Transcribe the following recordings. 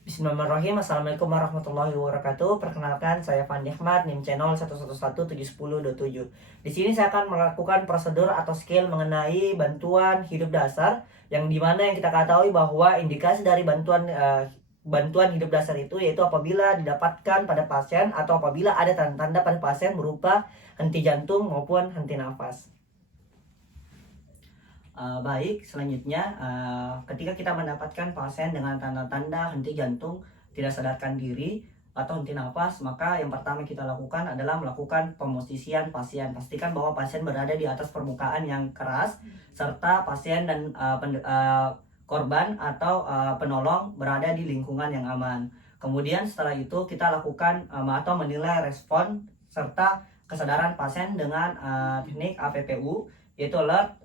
Bismillahirrahmanirrahim. Assalamualaikum warahmatullahi wabarakatuh. Perkenalkan, saya Fandi Ahmad, NIM channel 111171027. Di sini saya akan melakukan prosedur atau skill mengenai bantuan hidup dasar, yang dimana yang kita ketahui bahwa indikasi dari bantuan hidup dasar itu yaitu apabila didapatkan pada pasien atau apabila ada tanda-tanda pada pasien berupa henti jantung maupun henti nafas. Baik, selanjutnya ketika kita mendapatkan pasien dengan tanda-tanda henti jantung, tidak sadarkan diri atau henti nafas, maka yang pertama kita lakukan adalah melakukan pemosisian pasien. Pastikan bahwa pasien berada di atas permukaan yang keras, serta pasien dan korban atau penolong berada di lingkungan yang aman. Kemudian setelah itu kita lakukan atau menilai respon serta kesadaran pasien dengan teknik APPU, yaitu alert,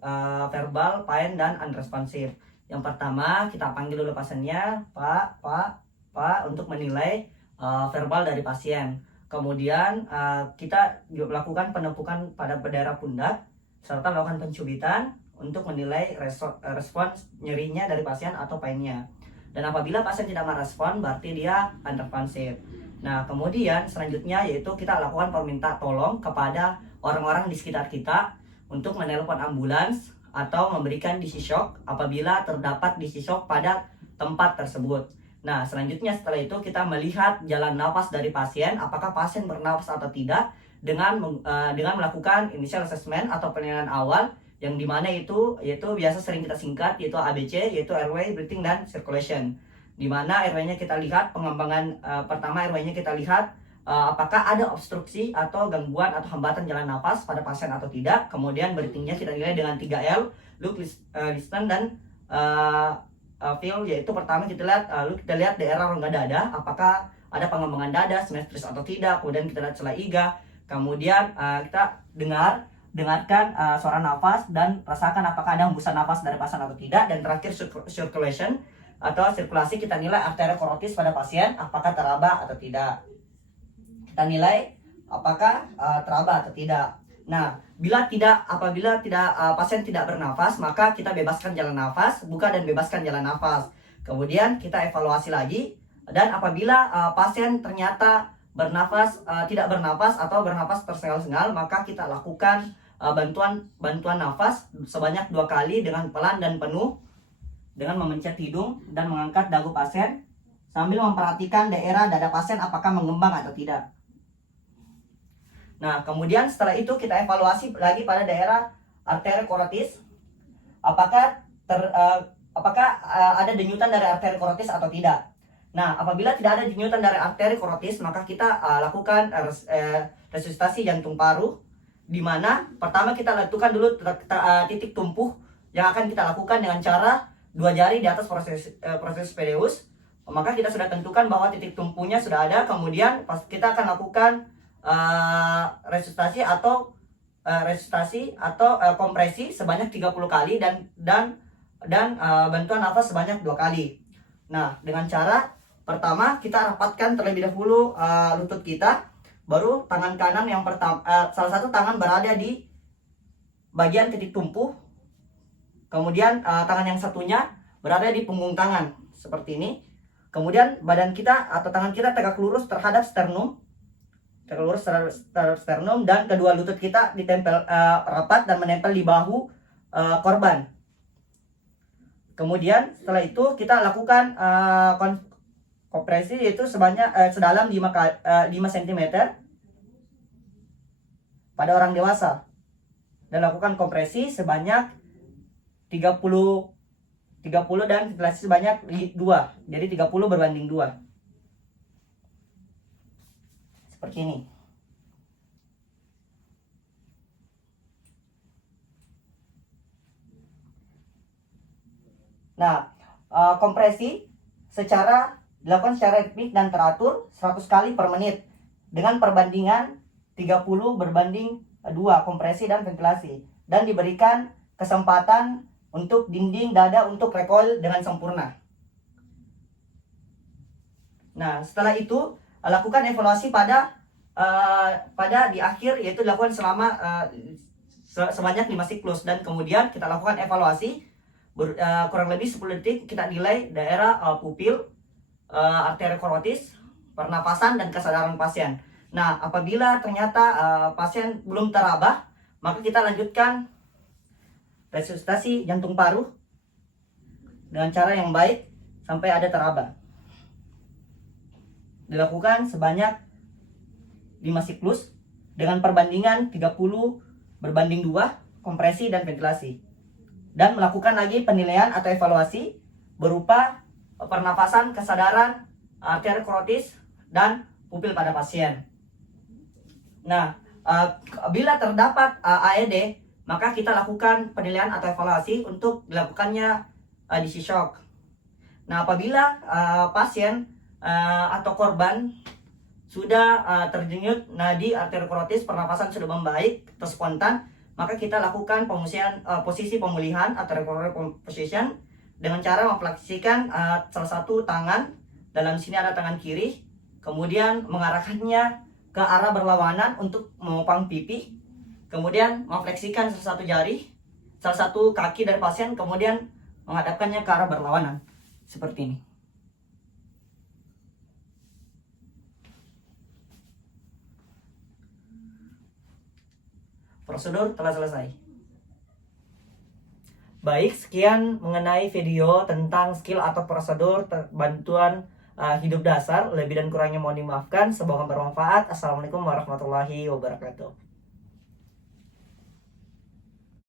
verbal, pain, dan unresponsive. Yang pertama, kita panggil dulu pasiennya, Pak, untuk menilai verbal dari pasien. Kemudian kita juga melakukan penumpukan pada daerah pundak, serta melakukan pencubitan untuk menilai respons nyerinya dari pasien atau painnya. Dan apabila pasien tidak merespon, berarti dia unresponsive. Nah, kemudian selanjutnya yaitu kita lakukan permintaan tolong kepada orang-orang di sekitar kita untuk menelpon ambulans atau memberikan DC shock apabila terdapat DC shock pada tempat tersebut. Nah, selanjutnya setelah itu kita melihat jalan nafas dari pasien, apakah pasien bernafas atau tidak, dengan melakukan initial assessment atau penilaian awal, yang dimana itu yaitu biasa sering kita singkat yaitu ABC, yaitu airway, breathing, dan circulation. Dimana airway-nya kita lihat, pengembangan pertama airway-nya kita lihat apakah ada obstruksi atau gangguan atau hambatan jalan nafas pada pasien atau tidak. Kemudian breathing-nya kita nilai dengan 3L, look, listen, dan feel, yaitu pertama kita lihat daerah rongga dada, apakah ada pengembangan dada, simetris atau tidak. Kemudian kita lihat celah iga. Kemudian kita dengarkan suara nafas dan rasakan apakah ada hembusan nafas dari pasien atau tidak. Dan terakhir circulation atau sirkulasi, kita nilai arteri korotis pada pasien apakah teraba atau tidak. Kita nilai apakah teraba atau tidak. Nah, apabila pasien tidak bernafas, maka kita bebaskan jalan nafas, buka dan bebaskan jalan nafas. Kemudian kita evaluasi lagi, dan apabila pasien ternyata tidak bernafas atau bernafas tersengal-sengal, maka kita lakukan bantuan nafas sebanyak 2 kali dengan pelan dan penuh, dengan memencet hidung dan mengangkat dagu pasien sambil memperhatikan daerah dada pasien apakah mengembang atau tidak. Nah, kemudian setelah itu kita evaluasi lagi pada daerah arteri korotis, apakah ada denyutan dari arteri korotis atau tidak. Nah, apabila tidak ada denyutan dari arteri korotis, maka kita lakukan resusitasi jantung paru, di mana pertama kita lakukan dulu titik tumpuh yang akan kita lakukan dengan cara 2 jari di atas proses pedeus. Maka kita sudah tentukan bahwa titik tumpunya sudah ada. Kemudian kita akan lakukan resusitasi atau kompresi sebanyak 30 kali dan bantuan nafas sebanyak 2 kali. Nah, dengan cara pertama kita rapatkan terlebih dahulu lutut kita, baru tangan kanan yang pertama, salah satu tangan berada di bagian titik tumpuh, kemudian tangan yang satunya berada di punggung tangan seperti ini. Kemudian badan kita atau tangan kita tegak lurus terhadap sternum, dan kedua lutut kita ditempel rapat dan menempel di bahu korban. Kemudian setelah itu kita lakukan kompresi, yaitu sedalam 5 cm pada orang dewasa, dan lakukan kompresi sebanyak 30 dan ventilasi sebanyak 2, jadi 30 berbanding 2. Seperti ini. Nah, kompresi dilakukan secara ritmik dan teratur 100 kali per menit dengan perbandingan 30 berbanding 2 kompresi dan ventilasi, dan diberikan kesempatan untuk dinding dada untuk recoil dengan sempurna. Nah, setelah itu lakukan evaluasi pada di akhir, yaitu dilakukan selama sebanyak 5 siklus, dan kemudian kita lakukan evaluasi kurang lebih 10 detik. Kita nilai daerah pupil, arteri korotis, pernapasan, dan kesadaran pasien. Nah, apabila ternyata pasien belum terabah, maka kita lanjutkan resusitasi jantung paru dengan cara yang baik sampai ada terabah. Dilakukan sebanyak 5 siklus dengan perbandingan 30 berbanding 2 kompresi dan ventilasi. Dan melakukan lagi penilaian atau evaluasi berupa pernafasan, kesadaran, arteri korotis, dan pupil pada pasien. Nah, bila terdapat AED, maka kita lakukan penilaian atau evaluasi untuk dilakukannya DC shock. Nah, apabila pasien atau korban sudah terdenyut nadi arteri korotis, pernapasan sudah membaik atau spontan, maka kita lakukan posisi pemulihan atau recovery position dengan cara memfleksikan salah satu tangan, dalam sini ada tangan kiri, kemudian mengarahkannya ke arah berlawanan untuk memopang pipi, kemudian memfleksikan salah satu jari, salah satu kaki dari pasien, kemudian menghadapkannya ke arah berlawanan seperti ini. Prosedur telah selesai. Baik, sekian mengenai video tentang skill atau prosedur bantuan hidup dasar. Lebih dan kurangnya mohon dimaafkan. Semoga bermanfaat. Assalamualaikum warahmatullahi wabarakatuh.